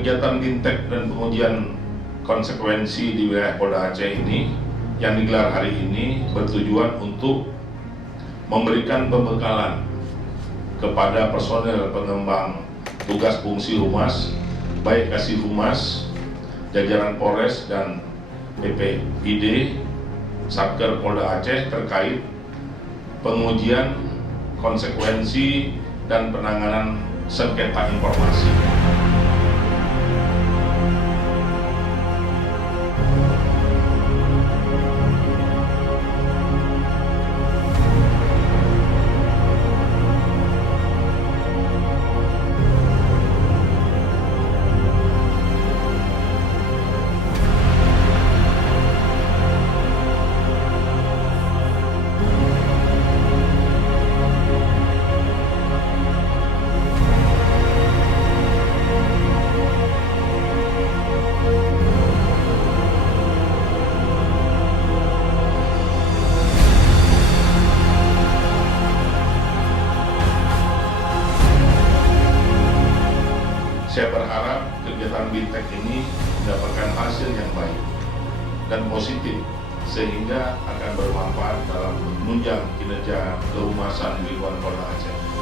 Kegiatan bintek dan pengujian konsekuensi di wilayah Polda Aceh ini yang digelar hari ini bertujuan untuk memberikan pembekalan kepada personel pengembang tugas fungsi humas, baik Kasih Humas, jajaran Polres dan PPID, Satker Polda Aceh terkait pengujian konsekuensi dan penanganan sengketa informasi. Saya berharap kegiatan bintek ini mendapatkan hasil yang baik dan positif sehingga akan bermanfaat dalam menunjang kinerja kehumasan di lingkungan Polda Aceh.